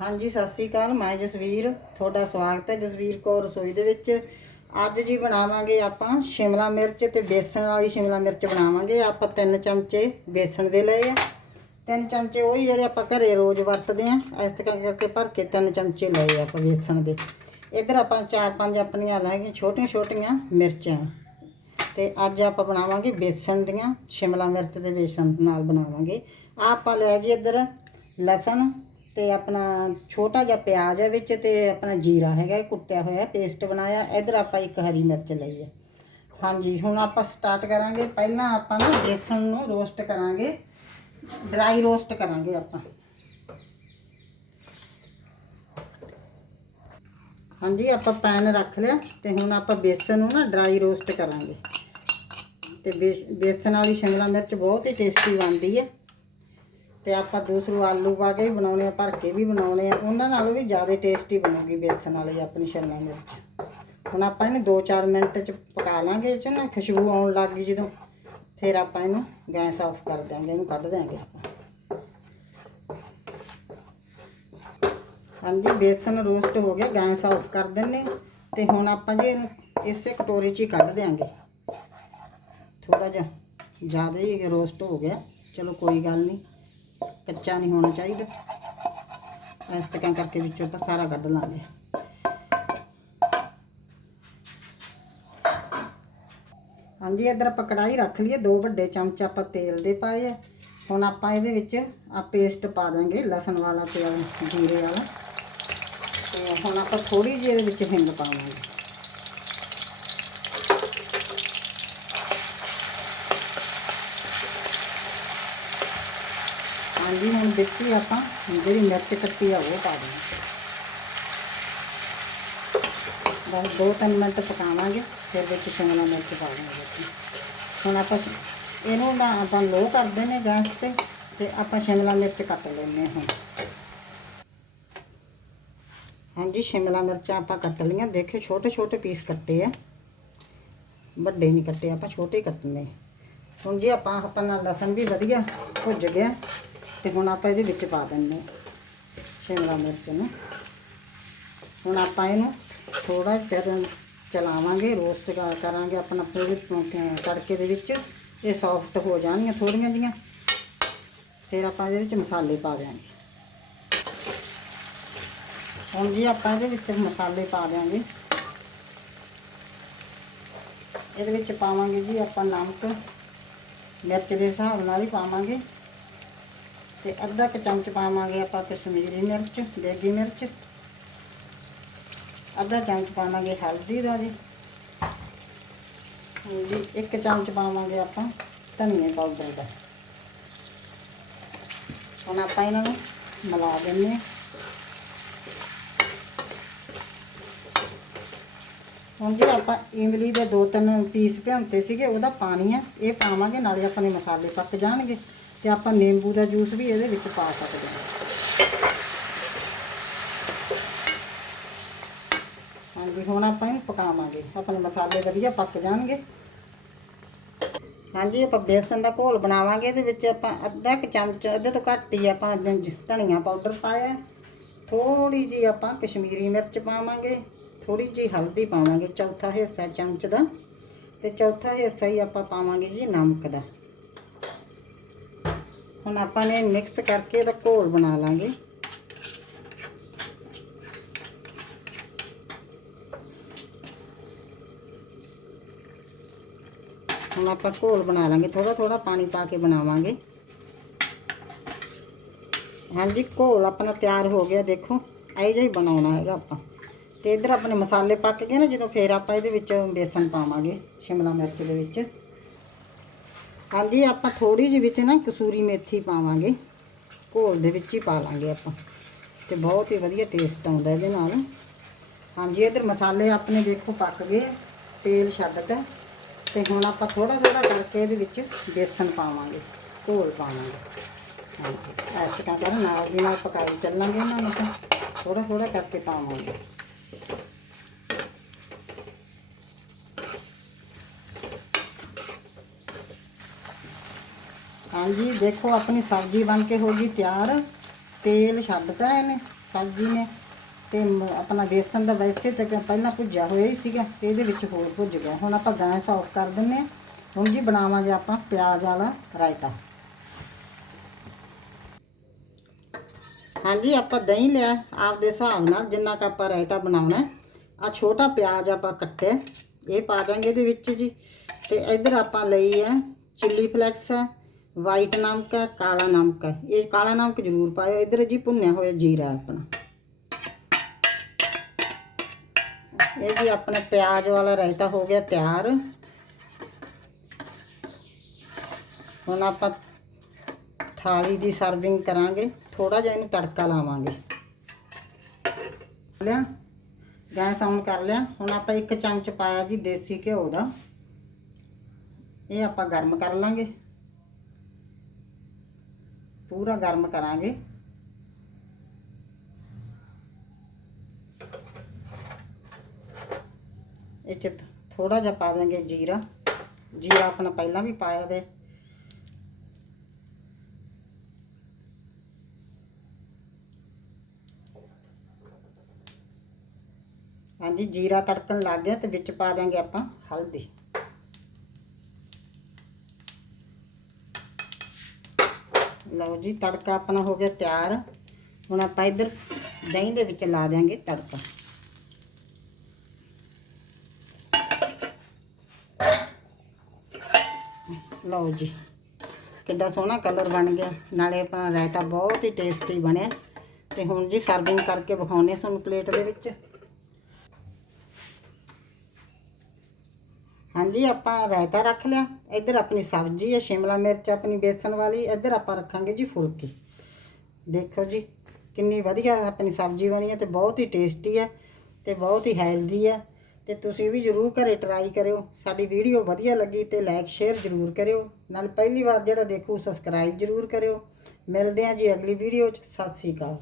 ਹਾਂਜੀ, ਸਤਿ ਸ੍ਰੀ ਅਕਾਲ, ਮੈਂ ਜਸਵੀਰ, ਤੁਹਾਡਾ ਸਵਾਗਤ ਹੈ ਜਸਵੀਰ ਕੌਰ ਰਸੋਈ ਦੇ ਵਿੱਚ। ਅੱਜ ਜੀ ਬਣਾਵਾਂਗੇ ਆਪਾਂ ਸ਼ਿਮਲਾ ਮਿਰਚ ਤੇ ਬੇਸਣ ਵਾਲੀ ਸ਼ਿਮਲਾ ਮਿਰਚ ਬਣਾਵਾਂਗੇ। ਆਪਾਂ ਤਿੰਨ ਚਮਚੇ ਬੇਸਣ ਦੇ ਲਏ ਆ। ਤਿੰਨ ਚਮਚੇ ਉਹੀ ਜਿਹੜੇ ਆਪਾਂ ਘਰੇ ਰੋਜ਼ ਵਰਤਦੇ ਆ, ਇਸ ਤਰ੍ਹਾਂ ਕਰਕੇ ਭਰ ਕੇ ਤਿੰਨ ਚਮਚੇ ਲਏ ਆਪਾਂ ਬੇਸਣ ਦੇ। ਇੱਧਰ ਆਪਾਂ ਚਾਰ ਪੰਜ ਆਪਣੀਆਂ ਲੈ ਲੈਣਗੇ ਛੋਟੀਆਂ ਛੋਟੀਆਂ ਮਿਰਚਾਂ। ਤੇ ਅੱਜ ਆਪਾਂ ਬਣਾਵਾਂਗੇ ਬੇਸਣ ਦੀਆਂ, ਸ਼ਿਮਲਾ ਮਿਰਚ ਦੇ ਬੇਸਣ ਨਾਲ ਬਣਾਵਾਂਗੇ। ਆਹ ਆਪਾਂ ਲੈ ਜੀ ਇੱਧਰ ਲਸਣ ਤੇ ਆਪਣਾ ਛੋਟਾ ਜਿਹਾ ਪਿਆਜ਼ ਹੈ ਵਿੱਚ ਤੇ ਆਪਣਾ ਜੀਰਾ ਹੈਗਾ ਕੁੱਟਿਆ ਹੋਇਆ ਪੇਸਟ ਬਣਾਇਆ, ਇੱਧਰ ਆਪਾਂ ਇੱਕ ਹਰੀ ਮਿਰਚ ਲਈ ਹੈ। ਹਾਂਜੀ, ਹੁਣ ਆਪਾਂ ਸਟਾਰਟ ਕਰਾਂਗੇ। ਪਹਿਲਾਂ ਆਪਾਂ ਨਾ ਬੇਸਣ ਨੂੰ ਰੋਸਟ ਕਰਾਂਗੇ। ਡਰਾਈ ਰੋਸਟ ਕਰਾਂਗੇ ਆਪਾਂ। ਹਾਂਜੀ, ਆਪਾਂ ਪੈਨ ਰੱਖ ਲਿਆ ਤੇ ਹੁਣ ਆਪਾਂ ਬੇਸਣ ਨੂੰ ਨਾ ਡਰਾਈ ਰੋਸਟ ਕਰਾਂਗੇ। ਤੇ ਬੇਸ- ਬੇਸਣ ਵਾਲੀ ਸ਼ਿਮਲਾ ਮਿਰਚ ਬਹੁਤ ਹੀ ਟੇਸਟੀ ਬਣਦੀ ਹੈ। ਤੇ ਆਪਾਂ ਦੂਸਰੂ ਆਲੂ ਪਾ ਕੇ ਵੀ ਬਣਾਉਣੇ ਆ, ਭਰ ਕੇ ਵੀ ਬਣਾਉਣੇ ਆ। ਉਹਨਾਂ ਨਾਲੋਂ ਵੀ ਜ਼ਿਆਦਾ ਟੇਸਟੀ ਬਣੂਗੀ ਬੇਸਣ ਵਾਲੀ ਆਪਣੀ ਸ਼ਿਮਲਾ ਮਿਰਚ। ਹੁਣ ਆਪਾਂ ਇਹਨੂੰ 2-4 ਮਿੰਟ ਚ ਪਕਾ ਲਾਂਗੇ, ਇਹ ਚ ਨਾ ਖੁਸ਼ਬੂ ਆਉਣ ਲੱਗ ਗਈ ਜਦੋਂ। ਫਿਰ ਆਪਾਂ ਇਹਨੂੰ ਗੈਸ ਆਫ ਕਰ ਦਿਆਂਗੇ, ਇਹਨੂੰ ਕੱਢ ਦਿਆਂਗੇ ਆਪਾਂ। ਹਾਂਜੀ, ਬੇਸਨ ਰੋਸਟ ਹੋ ਗਿਆ, ਗੈਸ ਆਫ ਕਰ ਦਿੰਨੇ ਤੇ ਹੁਣ ਆਪਾਂ ਜੀ ਇਹਨੂੰ ਇਸੇ ਕਟੋਰੀ 'ਚ ਹੀ ਕੱਢ ਦਿਆਂਗੇ। ਥੋੜਾ ਜਿਹਾ ਜ਼ਿਆਦਾ ਹੀ ਰੋਸਟ ਹੋ ਗਿਆ। ਚਲੋ ਕੋਈ ਗੱਲ ਨਹੀਂ। ਕੱਚਾ ਨਹੀਂ ਹੋਣਾ ਚਾਹੀਦਾ। ਇਸ ਤਰ੍ਹਾਂ ਕਰਕੇ ਵਿੱਚੋਂ ਆਪਾਂ ਸਾਰਾ ਕੱਢ ਲਾਂਗੇ। ਹਾਂਜੀ, ਇੱਧਰ ਆਪਾਂ ਕੜਾਈ ਰੱਖ ਲਈਏ ਦੋ ਵੱਡੇ ਚਮਚ ਆਪਾਂ ਤੇਲ ਦੇ ਪਾਏ ਆ। ਹੁਣ ਆਪਾਂ ਇਹਦੇ ਵਿੱਚ ਆ ਪੇਸਟ ਪਾ ਦਾਂਗੇ, ਲਸਣ ਵਾਲਾ ਤੇ ਜੀਰੇ ਵਾਲਾ। ਤੇ ਹੁਣ ਆਪਾਂ ਥੋੜੀ ਜਿਹੀ ਇਹਦੇ ਵਿੱਚ ਹਿੰਗ ਪਾਵਾਂਗੇ। ਹਾਂਜੀ, ਹੁਣ ਵਿੱਚ ਹੀ ਆਪਾਂ ਜਿਹੜੀ ਮਿਰਚ ਕੱਟੀ ਆ ਉਹ ਪਾ ਦਾਂਗੇ ਬਸ ਦੋ ਤਿੰਨ ਮਿੰਟ ਪਕਾਵਾਂਗੇ, ਫਿਰ ਵਿੱਚ ਸ਼ਿਮਲਾ ਮਿਰਚ ਪਾ ਦਾਂਗੇ ਹੁਣ ਆਪਾਂ ਇਹਨੂੰ ਨਾ ਆਪਾਂ ਲੋ ਕਰਦੇ ਨੇ ਗੈਸ ਤੇ ਤੇ ਆਪਾਂ ਸ਼ਿਮਲਾ ਮਿਰਚ ਕੱਟ ਲੈਂਦੇ ਹਾਂ। ਹੁਣ ਹਾਂਜੀ, ਸ਼ਿਮਲਾ ਮਿਰਚਾਂ ਆਪਾਂ ਕੱਟ ਲਈਆਂ। ਦੇਖਿਓ ਛੋਟੇ ਛੋਟੇ ਪੀਸ ਕੱਟੇ ਆ। ਵੱਡੇ ਨਹੀਂ ਕੱਟੇ, ਆਪਾਂ ਛੋਟੇ ਹੀ ਕੱਟਨੇ ਹੁਣ ਜੀ ਆਪਾਂ ਆਪਣਾ ਲਸਣ ਵੀ ਵਧੀਆ ਭੁੱਜ ਗਿਆ। ਤੇ ਹੁਣ ਆਪਾਂ ਇਹਦੇ ਵਿੱਚ ਪਾ ਦਿੰਦੇ ਹਾਂ ਸ਼ਿਮਲਾ ਮਿਰਚ ਨੂੰ। ਹੁਣ ਆਪਾਂ ਇਹਨੂੰ ਥੋੜਾ ਚਿਰ ਚਲਾਵਾਂਗੇ ਰੋਸਟ ਕਰਾਂਗੇ ਆਪਣਾ ਪੂਰੇ ਤ- ਤੜਕੇ ਦੇ ਵਿੱਚ ਇਹ ਸੌਫਟ ਹੋ ਜਾਣਗੀਆਂ ਥੋੜੀਆਂ ਜੀਆਂ ਫਿਰ ਆਪਾਂ ਇਹਦੇ ਵਿੱਚ ਮਸਾਲੇ ਪਾ ਦਿਆਂਗੇ। ਹੁਣ ਜੀ ਆਪਾਂ ਇਹਦੇ ਵਿੱਚ ਮਸਾਲੇ ਪਾ ਦਿਆਂਗੇ। ਇਹਦੇ ਵਿੱਚ ਪਾਵਾਂਗੇ ਜੀ ਆਪਾਂ ਨਮਕ, ਮਿਰਚ ਦੇ ਹਿਸਾਬ ਨਾਲ ਹੀ ਪਾਵਾਂਗੇ। ਤੇ ਅੱਧਾ ਕੁ ਚਮਚ ਪਾਵਾਂਗੇ ਆਪਾਂ ਕਸ਼ਮੀਰੀ ਮਿਰਚ, ਦੇਗੀ ਮਿਰਚ। ਅੱਧਾ ਚਮਚ ਪਾਵਾਂਗੇ ਹਲਦੀ ਦਾ ਜੀ। ਜੀ ਇੱਕ ਚਮਚ ਪਾਵਾਂਗੇ ਆਪਾਂ ਧਨੀਆ ਪਾਊਡਰ ਦਾ। ਹੁਣ ਆਪਾਂ ਇਹਨਾਂ ਨੂੰ ਮਿਲਾ ਦਿੰਦੇ ਹਾਂ। ਹੁਣ ਜੀ ਆਪਾਂ ਇਮਲੀ ਦੇ ਦੋ ਤਿੰਨ ਪੀਸ ਭਿਉਂਤੇ ਸੀਗੇ, ਉਹਦਾ ਪਾਣੀ ਆ। ਇਹ ਪਾਵਾਂਗੇ, ਨਾਲੇ ਆਪਣੇ ਮਸਾਲੇ ਪੱਕ ਜਾਣਗੇ। ਤੇ ਆਪਾਂ ਨਿੰਬੂ ਦਾ ਜੂਸ ਵੀ ਇਹਦੇ ਵਿੱਚ ਪਾ ਸਕਦੇ ਹਾਂ। ਹਾਂਜੀ, ਹੁਣ ਆਪਾਂ ਇਹਨੂੰ ਪਕਾਵਾਂਗੇ। ਆਪਣੇ ਮਸਾਲੇ ਵਧੀਆ ਪੱਕ ਜਾਣਗੇ। ਹਾਂਜੀ, ਆਪਾਂ ਬੇਸਨ ਦਾ ਘੋਲ ਬਣਾਵਾਂਗੇ। ਇਹਦੇ ਵਿੱਚ ਆਪਾਂ ਅੱਧਾ ਕੁ ਚਮਚ, ਅੱਧੇ ਤੋਂ ਘੱਟ ਹੀ ਆਪਾਂ ਧਨੀਆ ਪਾਊਡਰ ਪਾਇਆ ਥੋੜੀ ਜੀ ਆਪਾਂ ਕਸ਼ਮੀਰੀ ਮਿਰਚ ਪਾਵਾਂਗੇ। ਥੋੜੀ ਜੀ ਹਲਦੀ ਪਾਵਾਂਗੇ। ਚੌਥਾ ਹਿੱਸਾ ਚਮਚ ਦਾ। ਤੇ ਚੌਥਾ ਹਿੱਸਾ ਹੀ ਆਪਾਂ ਪਾਵਾਂਗੇ ਜੀ ਨਮਕ ਦਾ। ਹੁਣ ਆਪਾਂ ਨੇ ਮਿਕਸ ਕਰਕੇ ਇਹਦਾ ਘੋਲ ਬਣਾ ਲਾਂਗੇ। ਹੁਣ ਆਪਾਂ ਘੋਲ ਬਣਾ ਲਾਂਗੇ ਥੋੜਾ ਥੋੜਾ ਪਾਣੀ ਪਾ ਕੇ ਬਣਾਵਾਂਗੇ। ਹਾਂਜੀ, ਘੋਲ ਆਪਣਾ ਤਿਆਰ ਹੋ ਗਿਆ, ਦੇਖੋ, ਇਹ ਜਿਹਾ ਹੀ ਬਣਾਉਣਾ ਹੈਗਾ ਆਪਾਂ। ਤੇ ਇਧਰ ਆਪਣੇ ਮਸਾਲੇ ਪੱਕ ਗਏ ਨਾ, ਜਦੋਂ ਫੇਰ ਆਪਾਂ ਇਹਦੇ ਵਿੱਚ ਬੇਸਨ ਪਾਵਾਂਗੇ, ਸ਼ਿਮਲਾ ਮਿਰਚ ਦੇ ਵਿੱਚ। ਹਾਂਜੀ, ਆਪਾਂ ਥੋੜੀ ਜਿਹੀ ਵਿੱਚ ਨਾ ਕਸੂਰੀ ਮੇਥੀ ਪਾਵਾਂਗੇ। ਘੋਲ ਦੇ ਵਿੱਚ ਹੀ ਪਾ ਲਾਂਗੇ ਆਪਾਂ। ਤੇ ਬਹੁਤ ਹੀ ਵਧੀਆ ਟੇਸਟ ਆਉਂਦਾ ਇਹਦੇ ਨਾਲ। ਹਾਂਜੀ, ਇਧਰ ਮਸਾਲੇ ਆਪਣੇ ਦੇਖੋ ਪੱਕ ਗਏ, ਤੇਲ ਛੱਡਦਾ ਤੇ ਹੁਣ ਆਪਾਂ ਥੋੜਾ ਥੋੜਾ ਕਰਕੇ ਇਹਦੇ ਵਿੱਚ ਬੇਸਨ ਪਾਵਾਂਗੇ, ਘੋਲ ਪਾਵਾਂਗੇ। ਹਾਂਜੀ, ਇਸ ਤਰ੍ਹਾਂ ਕਰ ਨਾਲ ਦੀ ਨਾਲ ਪਕਾਈ ਚੱਲਾਂਗੇ ਇਹਨਾਂ ਨੂੰ ਤਾਂ। ਥੋੜਾ ਥੋੜਾ ਕਰਕੇ ਪਾਵਾਂਗੇ। ਹਾਂਜੀ, ਦੇਖੋ, ਆਪਣੀ ਸਬਜ਼ੀ ਬਣ ਕੇ ਹੋ ਗਈ ਤਿਆਰ। ਤੇਲ ਛੱਡਤਾ ਇਹਨੇ, ਸਬਜ਼ੀ ਨੇ। ਤੇ ਆਪਣਾ ਬੇਸਨ ਦਾ ਵੈਸੇ ਤਾਂ ਪਹਿਲਾਂ ਭੁੱਜਿਆ ਹੋਇਆ ਹੀ ਸੀਗਾ, ਤੇ ਇਹਦੇ ਵਿੱਚ ਹੋਰ ਭੁੱਜ ਗਿਆ। ਹੁਣ ਆਪਾਂ ਗੈਸ ਆਫ ਕਰ ਦਿੰਨੇ ਆ ਹੁਣ ਜੀ ਬਣਾਵਾਂਗੇ ਆਪਾਂ ਪਿਆਜ਼ ਵਾਲਾ ਰਾਇਤਾ। ਹਾਂਜੀ, ਆਪਾਂ ਦਹੀਂ ਲਿਆ, ਆਪਦੇ ਹਿਸਾਬ ਨਾਲ ਜਿੰਨਾ ਕ ਆਪਾਂ ਰਾਇਤਾ ਬਣਾਉਣਾ। ਆ ਛੋਟਾ ਪਿਆਜ਼ ਆਪਾਂ ਕੱਟਿਆ ਇਹ ਪਾ ਦਾਂਗੇ ਇਹਦੇ ਵਿੱਚ ਜੀ। ਤੇ ਇੱਧਰ ਆਪਾਂ ਲਈ ਹੈ, ਚਿੱਲੀ ਫਲੈਕਸ ਹੈ। ਵਾਈਟ ਨਮਕ ਹੈ ਕਾਲਾ ਨਮਕ ਹੈ ਇਹ ਕਾਲਾ ਨਮਕ ਜ਼ਰੂਰ ਪਾਇਓ ਇੱਧਰ ਜੀ ਭੁੰਨਿਆ ਹੋਇਆ ਜੀਰਾ ਆਪਣਾ ਇਹ ਜੀ ਆਪਣਾ ਪਿਆਜ਼ ਵਾਲਾ ਰਾਇਤਾ ਹੋ ਗਿਆ ਤਿਆਰ ਹੁਣ ਆਪਾਂ ਥਾਲੀ ਦੀ ਸਰਵਿੰਗ ਕਰਾਂਗੇ ਥੋੜਾ ਜਿਹਾ ਇਹਨੂੰ ਤੜਕਾ ਲਾਵਾਂਗੇ ਲਿਆ ਗੈਸ ਆਨ ਕਰ ਲਿਆ ਹੁਣ ਆਪਾਂ ਇੱਕ ਚਮਚ ਪਾਇਆ ਜੀ ਦੇਸੀ ਘਿਓ ਦਾ ਇਹ ਆਪਾਂ ਗਰਮ ਕਰ ਲਾਂਗੇ ਪੂਰਾ ਗਰਮ ਕਰਾਂਗੇ ਇਹ ਚ ਥੋੜਾ ਜਿਹਾ ਪਾ ਦਾਂਗੇ ਜੀਰਾ ਜੀਰਾ ਆਪਣਾ ਪਹਿਲਾਂ ਵੀ ਪਾਇਆ ਵੇ ਹਾਂਜੀ ਜੀਰਾ ਤੜਕਣ ਲੱਗ ਗਿਆ ਤੇ ਵਿੱਚ ਪਾ ਦਾਂਗੇ ਆਪਾਂ ਹਲਦੀ ਲਓ ਜੀ, ਤੜਕਾ ਆਪਣਾ ਹੋ ਗਿਆ ਤਿਆਰ। ਹੁਣ ਆਪਾਂ ਇੱਧਰ ਦਹੀਂ ਦੇ ਵਿੱਚ ਲਾ ਦਿਆਂਗੇ ਤੜਕਾ। ਲਓ ਜੀ, ਕਿੱਡਾ ਸੋਹਣਾ ਕਲਰ ਬਣ ਗਿਆ। ਨਾਲੇ ਆਪਣਾ ਰਾਇਤਾ ਬਹੁਤ ਹੀ ਟੇਸਟੀ ਬਣਿਆ। ਤੇ ਹੁਣ ਜੀ ਸਰਵਿੰਗ ਕਰਕੇ ਵਿਖਾਉਣੇ ਤੁਹਾਨੂੰ ਪਲੇਟ ਦੇ ਵਿੱਚ। ਹਾਂਜੀ, ਆਪਾਂ ਰਾਇਤਾ ਰੱਖ ਲਿਆ। ਇੱਧਰ ਆਪਣੀ ਸਬਜ਼ੀ ਹੈ, ਸ਼ਿਮਲਾ ਮਿਰਚ ਆਪਣੀ ਬੇਸਣ ਵਾਲੀ। ਇੱਧਰ ਆਪਾਂ ਰੱਖਾਂਗੇ ਜੀ ਫੁਲਕੀ। ਦੇਖੋ ਜੀ, ਕਿੰਨੀ ਵਧੀਆ ਆਪਣੀ ਸਬਜ਼ੀ ਬਣੀ ਹੈ ਤੇ ਬਹੁਤ ਹੀ ਟੇਸਟੀ ਹੈ ਤੇ ਬਹੁਤ ਹੀ ਹੈਲਦੀ ਹੈ ਤੇ ਤੁਸੀਂ ਵੀ ਜਰੂਰ ਘਰੇ ਟਰਾਈ ਕਰਿਓ। ਸਾਡੀ ਵੀਡੀਓ ਵਧੀਆ ਲੱਗੀ ਤੇ ਲਾਈਕ ਸ਼ੇਅਰ ਜਰੂਰ ਕਰਿਓ। ਨਾਲ ਪਹਿਲੀ ਵਾਰ ਜਿਹੜਾ ਦੇਖੋ ਸਬਸਕ੍ਰਾਈਬ ਜਰੂਰ ਕਰਿਓ। ਮਿਲਦੇ ਹਾਂ ਜੀ ਅਗਲੀ ਵੀਡੀਓ 'ਚ। ਸਤਿ ਸ੍ਰੀ ਅਕਾਲ।